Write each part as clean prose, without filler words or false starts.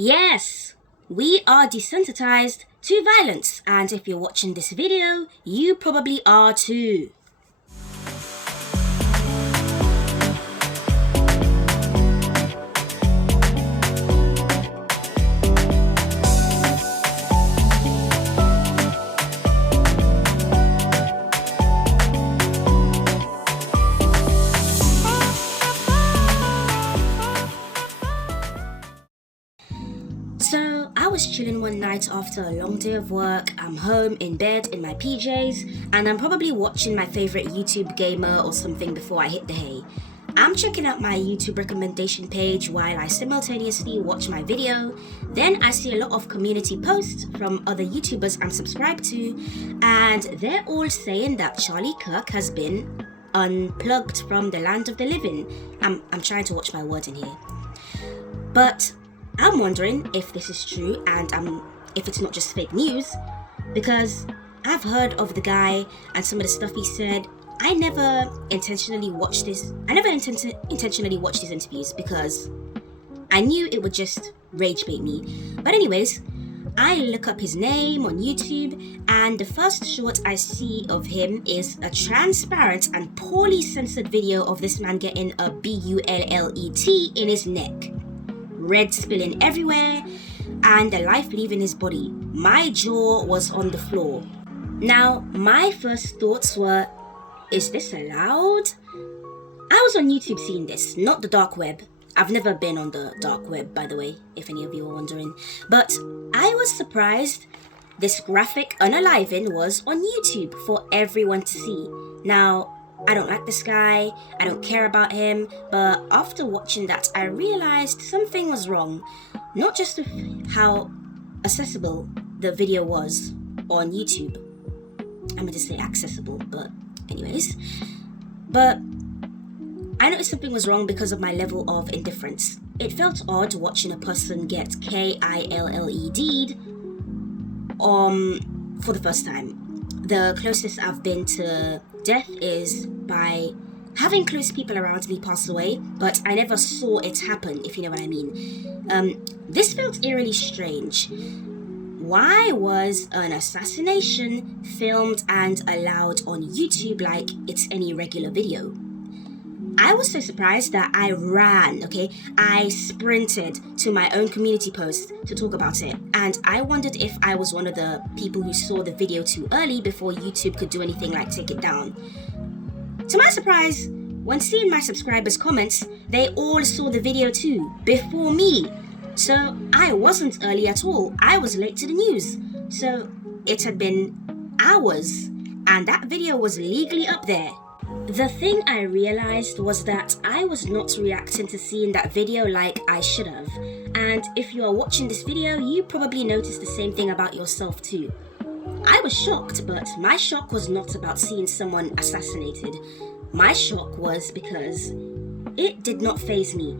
Yes, we are desensitized to violence, and if you're watching this video, you probably are too. So, I was chilling one night after a long day of work. I'm home in bed in my PJs, and I'm probably watching my favorite YouTube gamer or something before I hit the hay. I'm checking out my YouTube recommendation page while I simultaneously watch my video. Then I see a lot of community posts from other YouTubers I'm subscribed to, and they're all saying that Charlie Kirk has been unplugged from the land of the living. I'm trying to watch my words in here. But I'm wondering if this is true and if it's not just fake news, because I've heard of the guy and some of the stuff he said. I never intentionally watched his interviews because I knew it would just rage bait me. But anyways, I look up his name on YouTube, and the first short I see of him is a transparent and poorly censored video of this man getting a bullet in his neck. Red spilling everywhere, and the life leaving his body. My jaw was on the floor. Now, my first thoughts were, is this allowed? I was on YouTube seeing this, not the dark web. I've never been on the dark web, by the way, if any of you are wondering. But I was surprised this graphic unaliving was on YouTube for everyone to see. Now, I don't like this guy, I don't care about him, but after watching that, I realized something was wrong. Not just with how accessible the video was on YouTube. I'm going to say accessible, but anyways. But I noticed something was wrong because of my level of indifference. It felt odd watching a person get KILLED'd for the first time. The closest I've been to death is by having close people around me pass away, but I never saw it happen, if you know what I mean. This felt eerily strange. Why was an assassination filmed and allowed on YouTube like it's any regular video? I was so surprised that I ran, I sprinted to my own community post to talk about it, and I wondered if I was one of the people who saw the video too early before YouTube could do anything like take it down. To my surprise, when seeing my subscribers' comments, they all saw the video too, before me. So I wasn't early at all, I was late to the news. So it had been hours, and that video was legally up there. The thing I realized was that I was not reacting to seeing that video like I should have. And if you are watching this video, you probably noticed the same thing about yourself too. I was shocked, but my shock was not about seeing someone assassinated. My shock was because it did not faze me.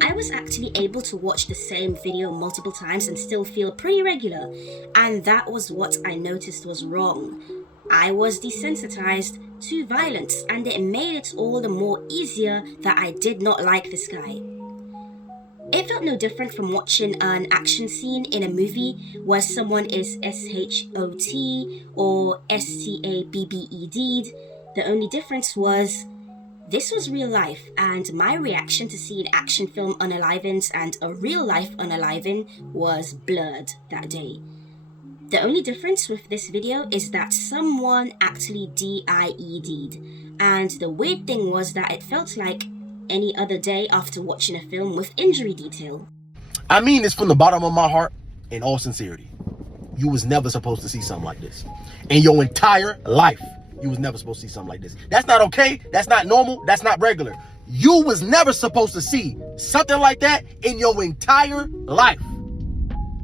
I was actually able to watch the same video multiple times and still feel pretty regular, and that was what I noticed was wrong. I was desensitized to violence, and it made it all the more easier that I did not like this guy. It felt no different from watching an action scene in a movie where someone is SHOT or SCABBED'd. The only difference was this was real life, and my reaction to seeing action film unalivened and a real life unaliving was blurred that day. The only difference with this video is that someone actually DIED'd, and the weird thing was that it felt like any other day after watching a film with injury detail. I mean this from the bottom of my heart, in all sincerity. You was never supposed to see something like this. In your entire life, you was never supposed to see something like this. That's not okay, that's not normal, that's not regular. You was never supposed to see something like that in your entire life.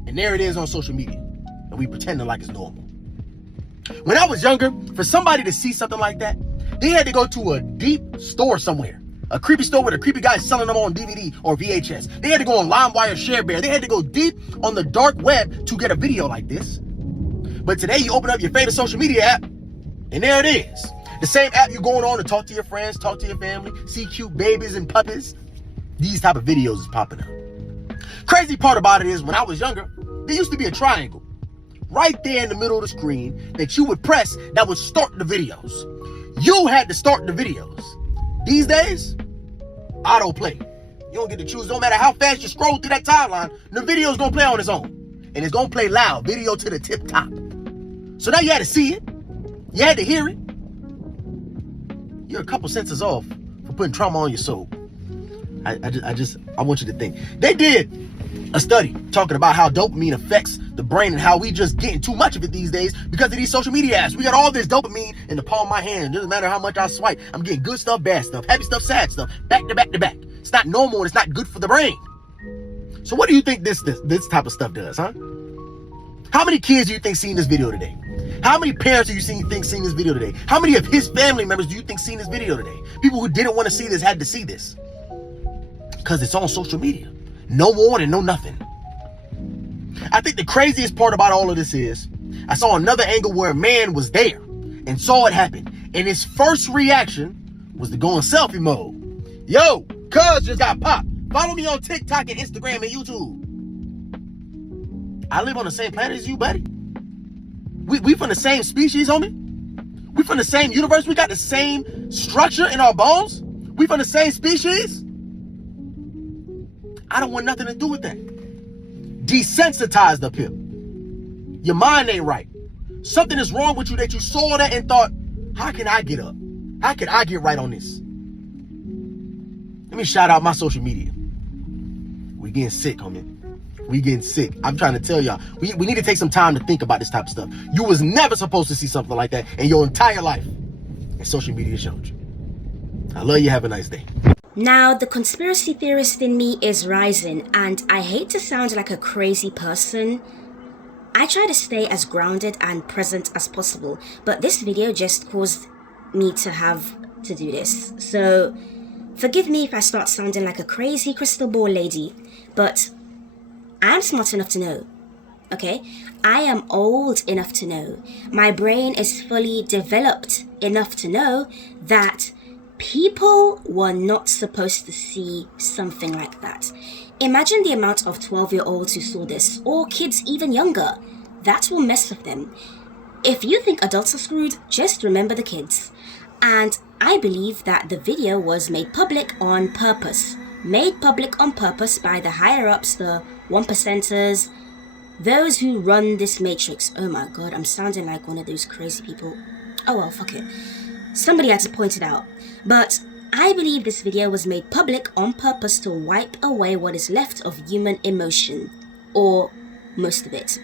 And there it is on social media. And we pretending like it's normal. When I was younger, for somebody to see something like that, they had to go to a deep store somewhere. A creepy store with a creepy guy selling them on DVD or VHS. They had to go on LimeWire, ShareBear. They had to go deep on the dark web to get a video like this. But today you open up your favorite social media app, and there it is. The same app you're going on to talk to your friends, talk to your family, see cute babies and puppies. These type of videos is popping up. Crazy part about it is when I was younger, there used to be a triangle right there in the middle of the screen that you would press that would start the videos. You had to start the videos. These days, autoplay. You don't get to choose. No matter how fast you scroll through that timeline, the video's gonna play on its own. And it's gonna play loud, video to the tip top. So now you had to see it. You had to hear it. You're a couple sentences off for putting trauma on your soul. I want you to think. They did a study talking about how dopamine affects the brain and how we just getting too much of it these days because of these social media apps. We got all this dopamine in the palm of my hand. It doesn't matter how much I swipe. I'm getting good stuff, bad stuff, happy stuff, sad stuff, back to back to back. It's not normal and it's not good for the brain. So what do you think this type of stuff does, huh? How many kids do you think seen this video today? How many parents do you think seen this video today? How many of his family members do you think seen this video today? People who didn't want to see this had to see this. Because it's on social media. No warning, no nothing. I think the craziest part about all of this is I saw another angle where a man was there and saw it happen. And his first reaction was to go in selfie mode. Yo, cuz just got popped. Follow me on TikTok and Instagram and YouTube. I live on the same planet as you, buddy. We from the same species, homie. We from the same universe. We got the same structure in our bones. We from the same species. I don't want nothing to do with that. Desensitized up here. Your mind ain't right. Something is wrong with you that you saw that and thought, how can I get up? How can I get right on this? Let me shout out my social media. We getting sick, homie. We getting sick. I'm trying to tell y'all, we need to take some time to think about this type of stuff. You was never supposed to see something like that in your entire life. And social media showed you. I love you. Have a nice day. Now, the conspiracy theorist in me is rising, and I hate to sound like a crazy person. I try to stay as grounded and present as possible, but this video just caused me to have to do this. So, forgive me if I start sounding like a crazy crystal ball lady, but I'm smart enough to know, okay? I am old enough to know. My brain is fully developed enough to know that people were not supposed to see something like that. Imagine the amount of 12-year-olds who saw this, or kids even younger. That will mess with them. If you think adults are screwed, just remember the kids. And I believe that the video was made public on purpose. Made public on purpose by the higher-ups, the 1%ers, those who run this matrix. Oh my god, I'm sounding like one of those crazy people. Oh well, fuck it. Somebody had to point it out. But I believe this video was made public on purpose to wipe away what is left of human emotion, or most of it.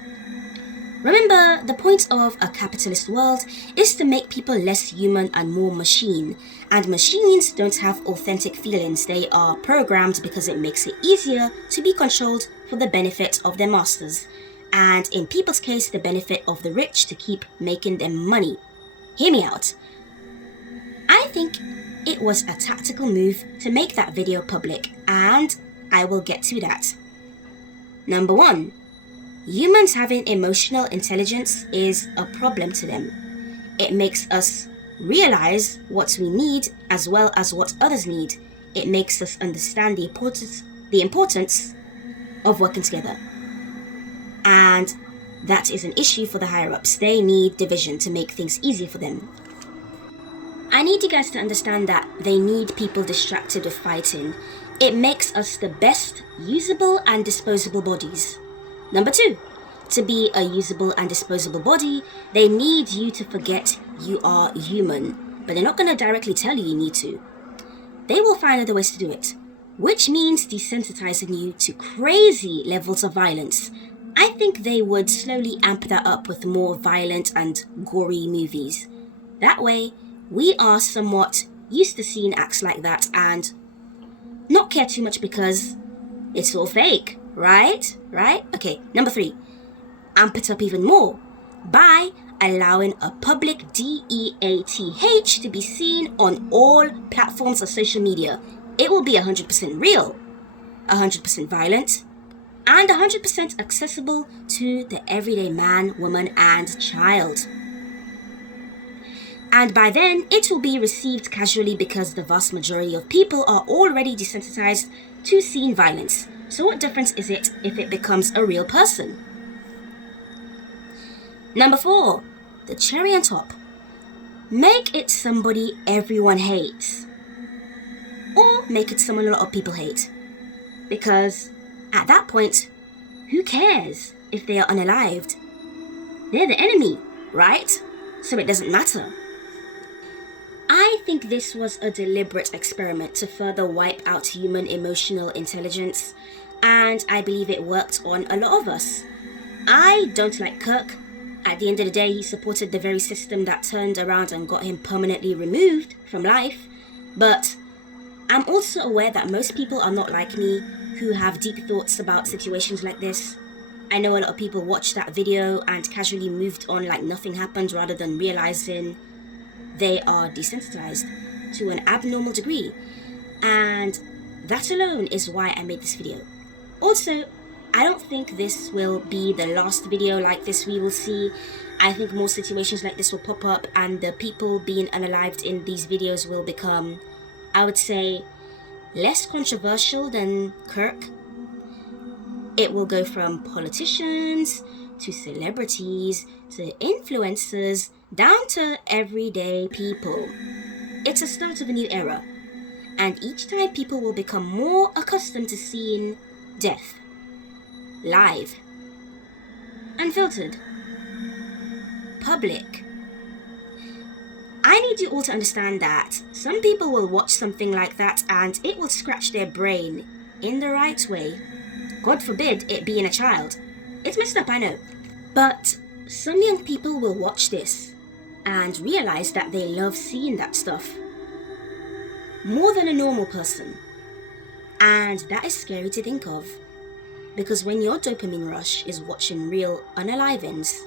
Remember, the point of a capitalist world is to make people less human and more machine. And machines don't have authentic feelings. They are programmed because it makes it easier to be controlled for the benefit of their masters. And in people's case, the benefit of the rich to keep making them money. Hear me out. I think it was a tactical move to make that video public, and I will get to that. Number 1. Humans having emotional intelligence is a problem to them. It makes us realize what we need as well as what others need. It makes us understand the importance of working together. And that is an issue for the higher-ups. They need division to make things easier for them. I need you guys to understand that they need people distracted with fighting. It makes us the best usable and disposable bodies. Number 2, to be a usable and disposable body, they need you to forget you are human, but they're not going to directly tell you need to. They will find other ways to do it, which means desensitizing you to crazy levels of violence. I think they would slowly amp that up with more violent and gory movies. That way, we are somewhat used to seeing acts like that and not care too much because it's all fake. Right? Okay, number 3. Amp it up even more by allowing a public DEATH to be seen on all platforms of social media. It will be 100% real, 100% violent, and 100% accessible to the everyday man, woman, and child. And by then, it will be received casually because the vast majority of people are already desensitized to seeing violence. So what difference is it if it becomes a real person? Number 4, the cherry on top. Make it somebody everyone hates. Or make it someone a lot of people hate. Because at that point, who cares if they are unalived? They're the enemy, right? So it doesn't matter. I think this was a deliberate experiment to further wipe out human emotional intelligence, and I believe it worked on a lot of us. I don't like Kirk. At the end of the day, he supported the very system that turned around and got him permanently removed from life. But I'm also aware that most people are not like me, who have deep thoughts about situations like this. I know a lot of people watched that video and casually moved on like nothing happened rather than realizing they are desensitized to an abnormal degree. And that alone is why I made this video. Also, I don't think this will be the last video like this we will see. I think more situations like this will pop up and the people being unalived in these videos will become, I would say, less controversial than Kirk. It will go from politicians to celebrities to influencers down to everyday people. It's a start of a new era, and each time people will become more accustomed to seeing death live, unfiltered, public. I need you all to understand that some people will watch something like that and it will scratch their brain in the right way. God forbid it being a child. It's messed up, I know. But some young people will watch this and realize that they love seeing that stuff more than a normal person. And that is scary to think of. Because when your dopamine rush is watching real unalivings,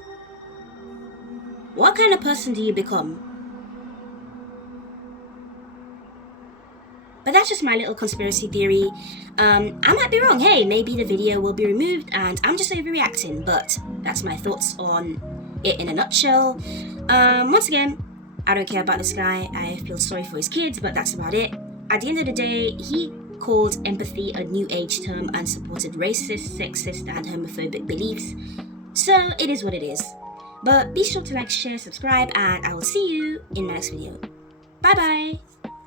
what kind of person do you become? But that's just my little conspiracy theory. I might be wrong. Hey, maybe the video will be removed and I'm just overreacting, but that's my thoughts on it in a nutshell. Once again, I don't care about this guy. I feel sorry for his kids, but that's about it. At the end of the day, he called empathy a new age term and supported racist, sexist, and homophobic beliefs. So it is what it is. But be sure to like, share, subscribe, and I will see you in the next video. Bye bye.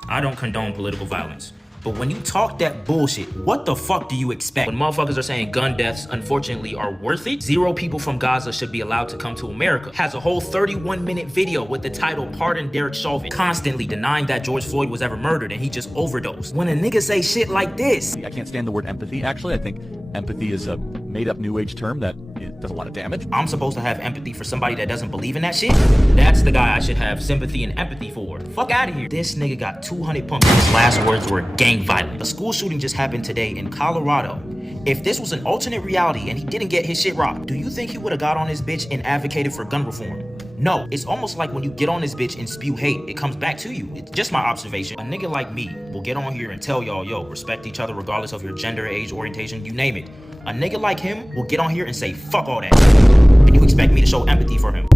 I don't condone political violence. But when you talk that bullshit, what the fuck do you expect? When motherfuckers are saying gun deaths, unfortunately, are worth it, 0 people from Gaza should be allowed to come to America. Has a whole 31-minute video with the title Pardon Derek Chauvin, constantly denying that George Floyd was ever murdered and he just overdosed. When a nigga say shit like this. I can't stand the word empathy, actually. I think empathy is a made-up new age term that it does a lot of damage. I'm supposed to have empathy for somebody that doesn't believe in that shit? That's the guy I should have sympathy and empathy for. Fuck out of here. This nigga got 200 pumps. His last words were gang violence. A school shooting just happened today in Colorado. If this was an alternate reality and he didn't get his shit rocked, do you think he would have got on his bitch and advocated for gun reform? No, it's almost like when you get on this bitch and spew hate, it comes back to you. It's just my observation. A nigga like me will get on here and tell y'all, yo, respect each other regardless of your gender, age, orientation, you name it. A nigga like him will get on here and say, fuck all that. And you expect me to show empathy for him.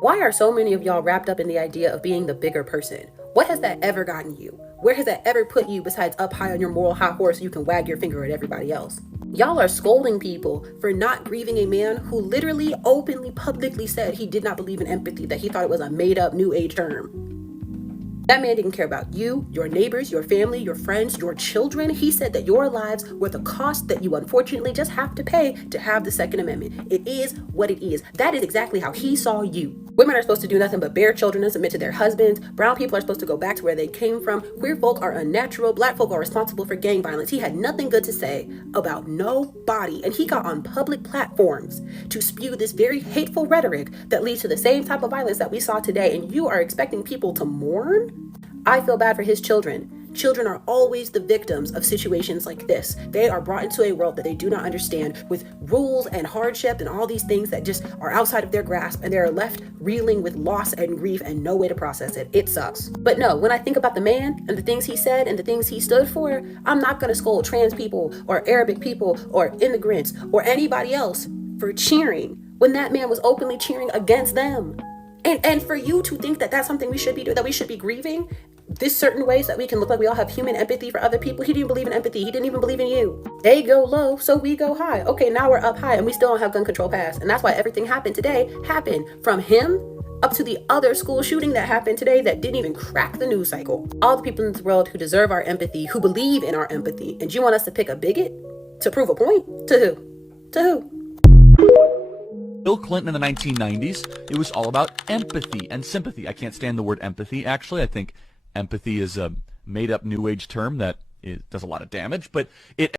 Why are so many of y'all wrapped up in the idea of being the bigger person? What has that ever gotten you? Where has that ever put you besides up high on your moral high horse so you can wag your finger at everybody else? Y'all are scolding people for not grieving a man who literally openly publicly said he did not believe in empathy, that he thought it was a made up new age term. That man didn't care about you, your neighbors, your family, your friends, your children. He said that your lives were the cost that you unfortunately just have to pay to have the Second Amendment. It is what it is. That is exactly how he saw you. Women are supposed to do nothing but bear children and submit to their husbands. Brown people are supposed to go back to where they came from. Queer folk are unnatural. Black folk are responsible for gang violence. He had nothing good to say about nobody. And he got on public platforms to spew this very hateful rhetoric that leads to the same type of violence that we saw today. And you are expecting people to mourn? I feel bad for his children. Children are always the victims of situations like this. They are brought into a world that they do not understand, with rules and hardship and all these things that just are outside of their grasp, and they are left reeling with loss and grief and no way to process it. It sucks. But no, when I think about the man and the things he said and the things he stood for, I'm not going to scold trans people or Arabic people or immigrants or anybody else for cheering when that man was openly cheering against them. And for you to think that that's something we should be doing, that we should be grieving, this certain ways that we can look like we all have human empathy for other people. He didn't believe in empathy. He didn't even believe in you. They go low, so we go high. Okay, now we're up high and we still don't have gun control passed. And that's why everything happened today happened from him up to the other school shooting that happened today that didn't even crack the news cycle. All the people in this world who deserve our empathy, who believe in our empathy. And you want us to pick a bigot to prove a point? To who? To who? Bill Clinton in the 1990s, it was all about empathy and sympathy. I can't stand the word empathy, actually. I think empathy is a made-up new age term that does a lot of damage, but it